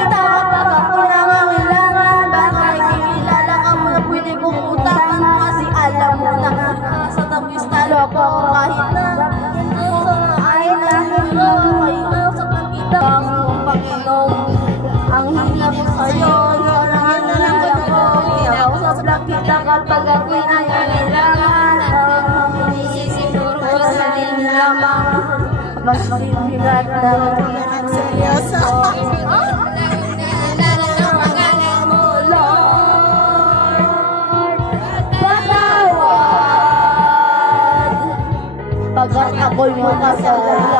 kita kapag ako nangangailangan. Baka ikikilala ka mo na pwede kong utakan, kasi alam mo na sa tapis talo ako kahit na ay langit mo. Kaya sa pagkita ang Panginoon, ang hinap ko sa'yo, yun na lang ako. Kausap kita kapag ako'y nangangailangan. Ang inisinuro ko sa din lamang, mas mabibigat na seryoso. Pangalan mo, Lord, patawad pagkat ako'y makasala.